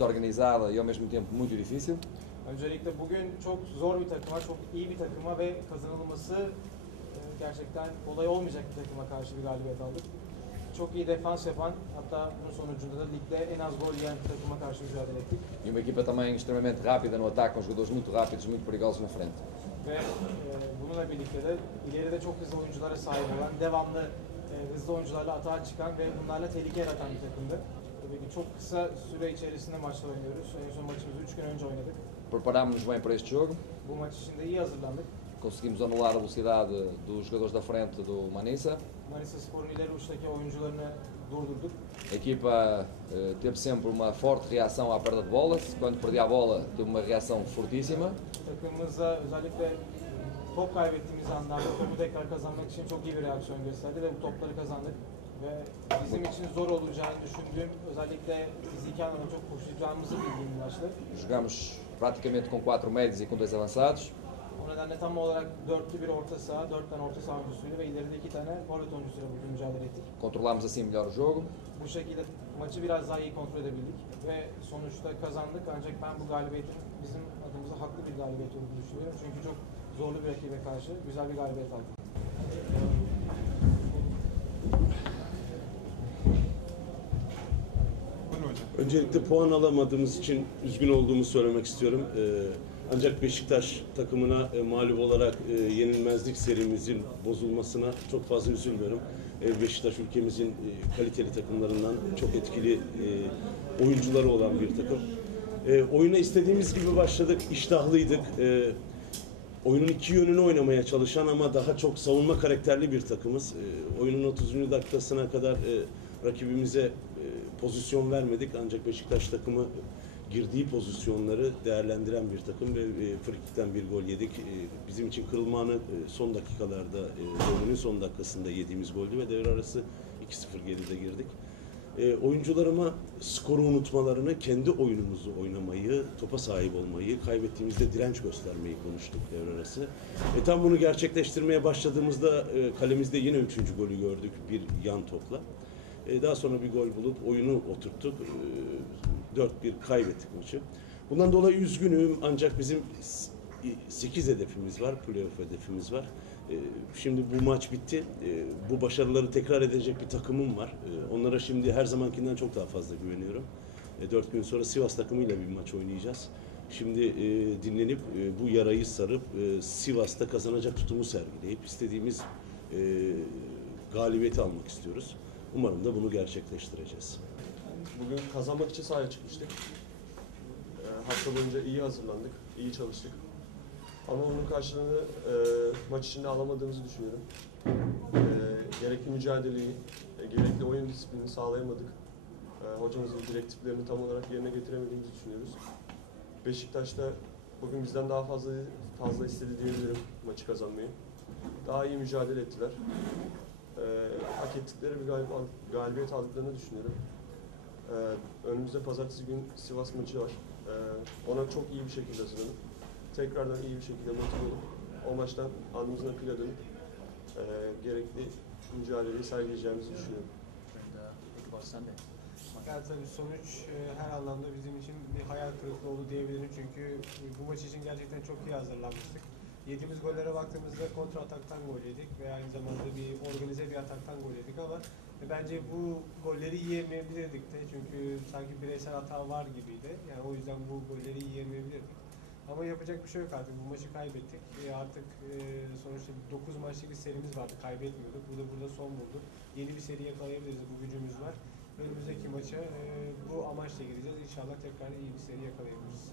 muito organizada e ao mesmo tempo muito difícil. Öncelikle bugün çok zor bir takıma, çok iyi bir takıma ve kazanılması e, gerçekten kolay olmayacak bir takıma karşı bir galibiyet aldık. Çok iyi defans yapan, hatta bunun sonucunda da ligde en az gol yiyen bir takıma karşı mücadele ettik. E uma equipa também extremamente rápida no ataque, com jogadores muito rápidos, muito perigosos na frente. Ve e, bununla birlikte de ileride çok hızlı oyunculara sahip olan, devamlı e, hızlı oyuncularla atağa çıkan ve bunlarla tehlike yaratan bir takımdı. Tabii ki çok kısa süre içerisinde maçlar oynuyoruz. En son maçımızı 3 gün önce oynadık. Preparámos-nos bem para este jogo, Bu maç için de iyi hazırlandık. conseguimos anular a velocidade dos jogadores da frente do Manisa. Manisa Spor'un ileri uçtaki oyuncularını durdurduk. A equipa eh, teve sempre uma forte reação à perda de bola. Quando perdia a bola, teve uma reação fortíssima. Takımımızda özellikle top kaybettiğimiz anlarda topu tekrar kazanmak için çok iyi bir reaksiyon gösterdi ve bu topları kazandık. Ve bizim için zor olacağını düşündüğüm, özellikle fiziki anlamda çok koşacağımızı bildiğim maçtı. Jogamos praticamente com quatro médios e com dois avançados. O nedenle tam olarak dörtlü bir orta saha, dört tane orta saha oyuncusuyla ve ileride iki tane forvet oyuncusuyla bugün mücadele ettik. Controlámos assim melhor o jogo. Bu şekilde maçı biraz daha iyi kontrol edebildik ve sonuçta kazandık. Ancak ben bu galibiyetin bizim adımıza haklı bir galibiyet olduğunu düşünüyorum. Çünkü çok zorlu bir rakibe karşı güzel bir galibiyet aldık. Öncelikle puan alamadığımız için üzgün olduğumu söylemek istiyorum. Ee, ancak Beşiktaş takımına e, mağlup olarak e, yenilmezlik serimizin bozulmasına çok fazla üzülmüyorum. E, Beşiktaş ülkemizin e, kaliteli takımlarından çok etkili e, oyuncuları olan bir takım. E, oyuna istediğimiz gibi başladık, iştahlıydık. E, oyunun iki yönünü oynamaya çalışan ama daha çok savunma karakterli bir takımız. E, oyunun 30. dakikasına kadar e, rakibimize pozisyon vermedik ancak Beşiktaş takımı girdiği pozisyonları değerlendiren bir takım ve e, frikikten bir gol yedik. E, bizim için kırılma anı e, son dakikalarda, e, oyunun son dakikasında yediğimiz goldü ve devre arası 2-0 geride girdik. E, oyuncularıma skoru unutmalarını, kendi oyunumuzu oynamayı, topa sahip olmayı, kaybettiğimizde direnç göstermeyi konuştuk devre arası. E, tam bunu gerçekleştirmeye başladığımızda kalemizde yine üçüncü golü gördük bir yan topla. E, daha sonra bir gol bulup oyunu oturttuk. E, 4-1 kaybettik maçı. Bundan dolayı üzgünüm ancak bizim 8 hedefimiz var, playoff hedefimiz var. E, Şimdi bu maç bitti. E, Bu başarıları tekrar edecek bir takımım var. Onlara şimdi her zamankinden çok daha fazla güveniyorum. 4 gün sonra Sivas takımıyla bir maç oynayacağız. Şimdi e, dinlenip e, bu yarayı sarıp e, Sivas'ta kazanacak tutumu sergileyip istediğimiz e, galibiyeti almak istiyoruz. Umarım da bunu gerçekleştireceğiz. Bugün kazanmak için sahaya çıkmıştık. Ee, hafta boyunca iyi hazırlandık, iyi çalıştık. Ama bunun karşılığını e, maç içinde alamadığımızı düşünüyorum. E, gerekli mücadeleyi, e, gerekli oyun disiplinini sağlayamadık. E, hocamızın direktiflerini tam olarak yerine getiremediğimizi düşünüyoruz. Beşiktaş'ta bugün bizden daha fazla fazla istedi diyebilirim maçı kazanmayı. Daha iyi mücadele ettiler. E, hak ettikleri bir galib- galibiyet aldıklarını düşünüyorum. Ee, önümüzde pazartesi gün Sivas maçı var. Ee, ona çok iyi bir şekilde hazırlanıp, tekrardan iyi bir şekilde motive olup, o maçtan alnımızın akıyla dönüp e, gerekli mücadeleyi sergileyeceğimizi düşünüyorum. Yani tabii sonuç e, her anlamda bizim için bir hayal kırıklığı oldu diyebilirim çünkü bu maç için gerçekten çok iyi hazırlanmıştık. Yediğimiz gollere baktığımızda kontra ataktan gol yedik ve aynı zamanda bir organize bir ataktan gol yedik ama bence bu golleri yiyemeyebilirdik de çünkü sanki bireysel hata var gibiydi. Yani o yüzden bu golleri yiyemeyebilirdik. Ama yapacak bir şey yok artık. Bu maçı kaybettik. E, artık e, sonuçta 9 maçlık bir serimiz vardı. Kaybetmiyorduk. Bu da burada son buldu. Yeni bir seri yakalayabiliriz. Bu gücümüz var. Önümüzdeki maça e, bu amaçla gireceğiz. İnşallah tekrar iyi bir seri yakalayabiliriz.